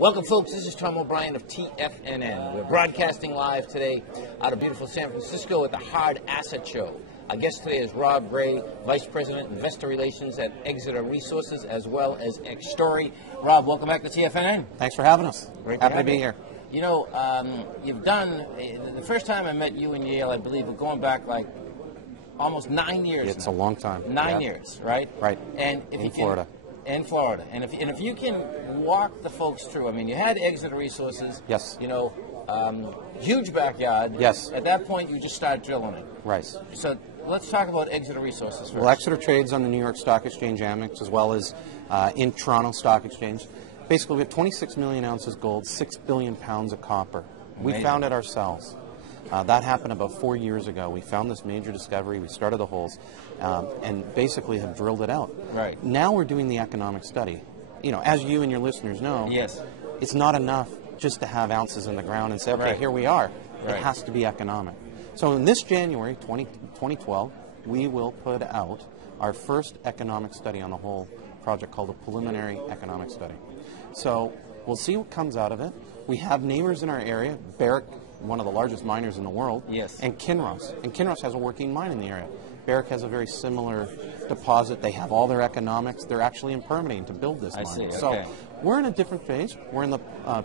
Welcome, folks. This is Tom O'Brien of TFNN. We're broadcasting live today out of beautiful San Francisco at the Hard Asset Show. Our guest today is Rob Gray, Vice President, Investor Relations at Exeter Resources, as well as Extory. Rob, welcome back to TFNN. Thanks for having us. Great Happy to be here. You know, you've done, the first time I met you in Yale, I believe, we're going back like almost 9 years It's now. a long time. 9 years, right? Right. And if in Florida. In Florida. And if you can walk the folks through, I mean, you had Exeter Resources. Yes. You know, huge backyard. Yes. At that point, you just started drilling it. Right. So let's talk about Exeter Resources first. Well, Exeter trades on the New York Stock Exchange, Amex, as well as in Toronto Stock Exchange. Basically, we have 26 million ounces gold, 6 billion pounds of copper. Amazing. We found it ourselves. That happened about 4 years ago. We found this major discovery. We started the holes and basically have drilled it out. Right. Now we're doing the economic study. You know, as you and your listeners know, Yes. it's not enough just to have ounces in the ground and say, okay, Right. here we are. Right. It has to be economic. So in this January 2012, we will put out our first economic study on the whole project called a preliminary economic study. So we'll see what comes out of it. We have neighbors in our area, Barrick, one of the largest miners in the world, Yes. and Kinross. And Kinross has a working mine in the area. Barrick has a very similar deposit. They have all their economics. They're actually in permitting to build this I mine. see, okay. So we're in a different phase. We're in the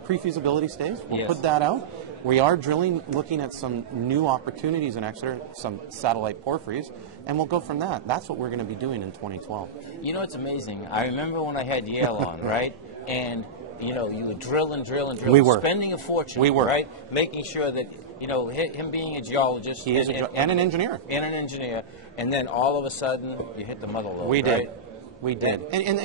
pre-feasibility stage. We'll Yes. put that out. We are drilling, looking at some new opportunities in Exeter, some satellite porphyries, and we'll go from that. That's what we're going to be doing in 2012. You know, it's amazing. I remember when I had Yale on, right? And, you know, you would drill and drill and drill. We were. Spending a fortune, We were. right? Making sure that, you know, him being a geologist. He is and an engineer. And an engineer. And then all of a sudden, you hit the mother lode, We did. right? We did. And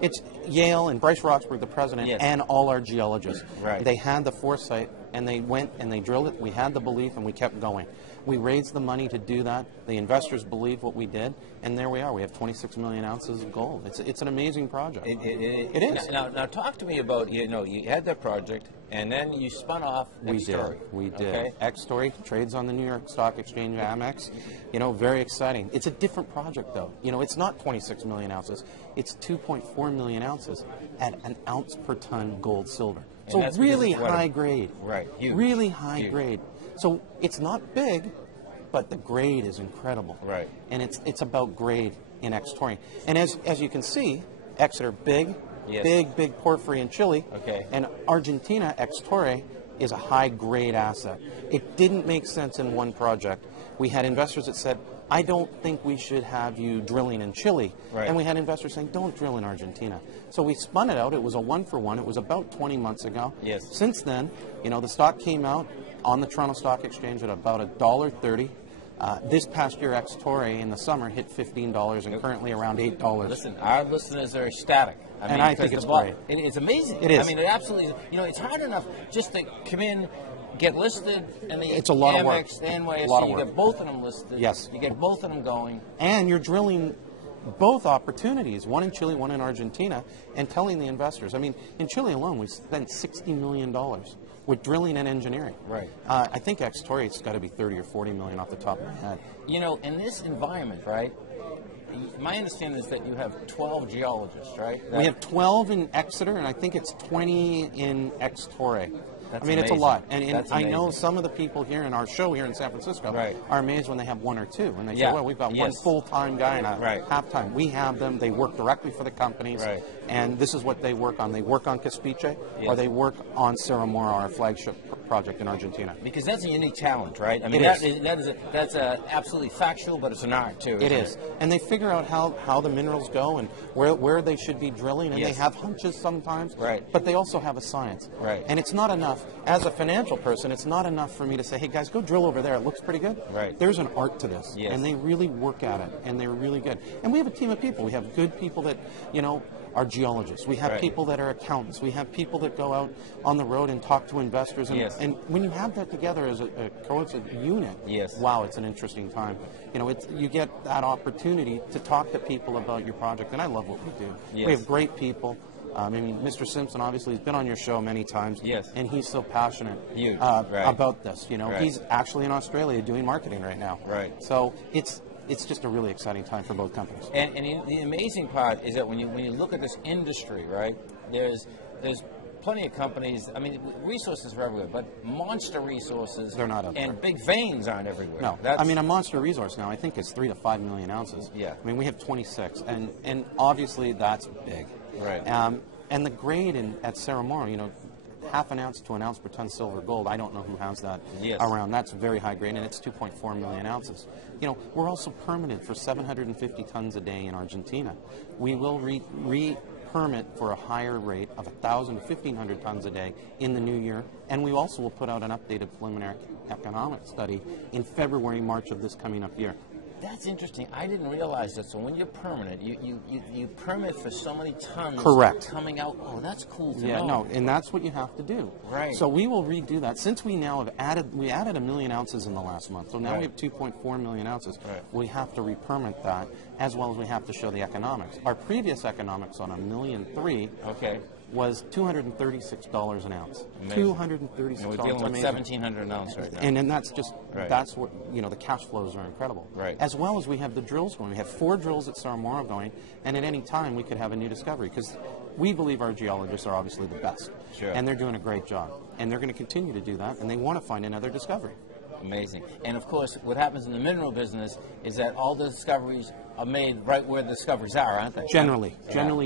it's Yale and Bryce Roxburgh, the president, Yes. and all our geologists. Right. They had the foresight, and they went and they drilled it. We had the belief, and we kept going. We raised the money to do that. The investors believed what we did, and there we are. We have 26 million ounces of gold. It's an amazing project. It is. Now, talk to me about, you know, you had that project, and then you spun off Extory. We did. Okay? Extory trades on the New York Stock Exchange, Amex. You know, very exciting. It's a different project, though. You know, it's not 26 million ounces. It's 2.4 million ounces at an ounce per ton gold silver. So that's really because of what high grade. Right. Huge. Really high Huge. grade. So it's not big, but the grade is incredible. Right. And it's about grade in Extory. And as you can see, Exeter big, Yes. big porphyry in Chile. Okay. And Argentina, Extory, is a high-grade asset. It didn't make sense in one project. We had investors that said, I don't think we should have you drilling in Chile. Right. And we had investors saying, don't drill in Argentina. So we spun it out. It was a one-for-one. It was about 20 months ago. Yes. Since then, you know, the stock came out on the Toronto Stock Exchange at about $1.30. This past year, Extory in the summer hit $15 and currently around $8. Listen, our listeners are ecstatic. I think it's great. It's amazing. It is. I mean, it absolutely is. You know, it's hard enough just to come in, get listed, and It's a lot of work. Amex, the NYSE, A lot of you work. get both of them listed. Yes. You get both of them going. And you're drilling both opportunities, one in Chile, one in Argentina, and telling the investors. I mean, in Chile alone, we spent $60 million with drilling and engineering. Right. I think Extory's got to be 30 or 40 million off the top of my head. You know, in this environment, right, my understanding is that you have 12 geologists, right? We have 12 in Exeter, and I think it's 20 in Extory. That's I mean, it's a amazing. lot. And That's I know amazing. some of the people here in our show here in San Francisco Right. are amazed when they have one or two. And they Yeah. say, well, we've got one Yes. full-time guy and a Right. half-time. We have them. They work directly for the companies. Right. And this is what they work on. They work on Caspiche, or Yes. they work on Cerro Moro, our flagship project in Argentina. Because that's a unique talent, right? I mean, It that's absolutely factual, but it's an art, too. It isn't is. And they figure out how the minerals go and where they should be drilling, and Yes. they have hunches sometimes. Right. But they also have a science. Right. And it's not enough, as a financial person, it's not enough for me to say, hey guys, go drill over there. It looks pretty good. Right. There's an art to this. Yes. And they really work at it, and they're really good. And we have a team of people. We have good people that, you know, are geologists. We have Right. people that are accountants. We have people that go out on the road and talk to investors. And, Yes. and when you have that together as a cohesive unit, Yes. wow, it's an interesting time. You know, you get that opportunity to talk to people about your project, and I love what we do. Yes. We have great people. I mean, Mr. Simpson obviously has been on your show many times. Yes. And he's so passionate Huge. Right. about this. You know, Right. he's actually in Australia doing marketing right now. Right. So it's just a really exciting time for both companies. And the amazing part is that when you look at this industry, right, there's plenty of companies. I mean, resources are everywhere, but monster resources. They're not everywhere. And big veins aren't everywhere. No, I mean, a monster resource now, I think it's 3 to 5 million ounces. Yeah. I mean, we have 26, and obviously that's big. Right. And the grade at Cerro Moro, you know, half an ounce to an ounce per ton silver gold, I don't know who has that around. That's very high grade, and it's 2.4 million ounces. You know, we're also permitted for 750 tons a day in Argentina. We will re-permit for a higher rate of 1,000 to 1,500 tons a day in the new year, and we also will put out an updated preliminary economic study in February, March of this coming up year. That's interesting. I didn't realize that. So when you're permanent, you permit for so many tons coming out. Oh, that's cool to know. Yeah, no, and that's what you have to do. Right. So we will redo that. Since we now have added 1 million ounces in the last month, so now we have 2.4 million ounces. Right. We have to re-permit that, as well as we have to show the economics. Our previous economics on 1.3 million was $236 an ounce. Amazing. $236. And we're dealing with 1,700 an ounce right now. And that's just that's what, you know, the cash flows are incredible. Right. As well as we have the drills going. We have 4 drills at Cerro Moro going, and at any time we could have a new discovery, because we believe our geologists are obviously the best. Sure. And they're doing a great job. And they're going to continue to do that, and they want to find another discovery. Amazing. And of course, what happens in the mineral business is that all the discoveries are made right where the discoveries are, aren't they? Generally,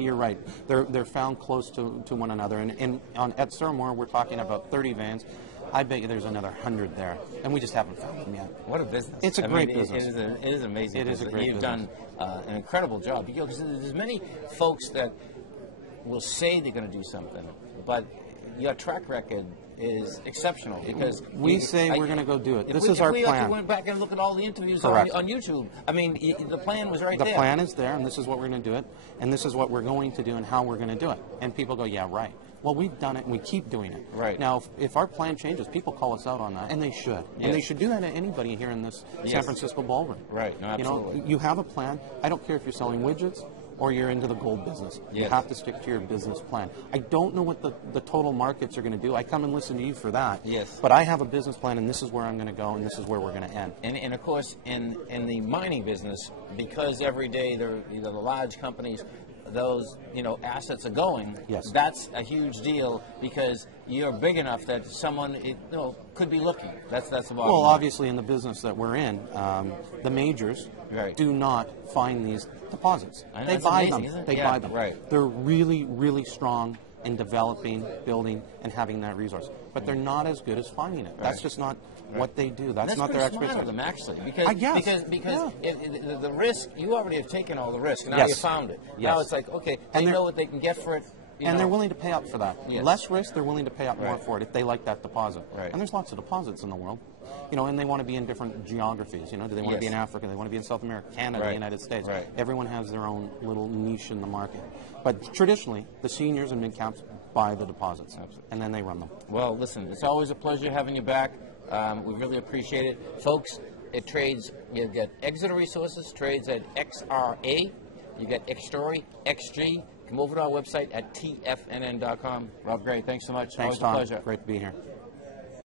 you're right. They're found close to one another. And at Cerro Moro, we're talking about 30 veins. I bet you there's another 100 there, and we just haven't found them yet. What a business! It's a great business. It is amazing. It is a great business. You've business. done an incredible job. Because there's many folks that will say they're going to do something, but your track record is exceptional, because we say we're going to go do it. This is our plan. If we went back and looked at all the interviews on YouTube, I mean, the plan was right there. The plan is there, and this is what we're going to do it, and this is what we're going to do, and how we're going to do it. And people go, yeah, right. Well, we've done it, and we keep doing it. Right. Now, if our plan changes, people call us out on that, and they should. Yes. And they should do that to anybody here in this San Francisco ballroom. Right. No, absolutely. You know, you have a plan. I don't care if you're selling widgets or you're into the gold business. Yes. You have to stick to your business plan. I don't know what the total markets are going to do. I come and listen to you for that. Yes. But I have a business plan, and this is where I'm going to go, and this is where we're going to end. And of course, in the mining business, because every day the large companies, those assets are going. Yes. That's a huge deal, because you're big enough that someone could be looking. That's the bottom line. Well, obviously, in the business that we're in, the majors do not find these deposits. They buy them. They buy them. Right. They're really, really strong in developing, building, and having that resource. But they're not as good as finding it. That's just not what they do. That's not their expertise. Smart of them, actually, because the risk, you already have taken all the risk, and now you found it. Yes. Now it's like, okay, they know what they can get for it. And they're willing to pay up for that. Yes. Less risk, they're willing to pay up more for it if they like that deposit. Right. And there's lots of deposits in the world. And they want to be in different geographies. Do they want to be in Africa? They want to be in South America, Canada, the United States. Right. Everyone has their own little niche in the market. But traditionally, the seniors and mid-caps buy the deposits. Absolutely. And then they run them. Well, listen, it's always a pleasure having you back. We really appreciate it. Folks, it trades, you get Exeter Resources, trades at XRA. You get Xstory, XG. Come over to our website at tfnn.com. Rob Gray, thanks so much. Thanks, Always Tom. a pleasure. Great to be here.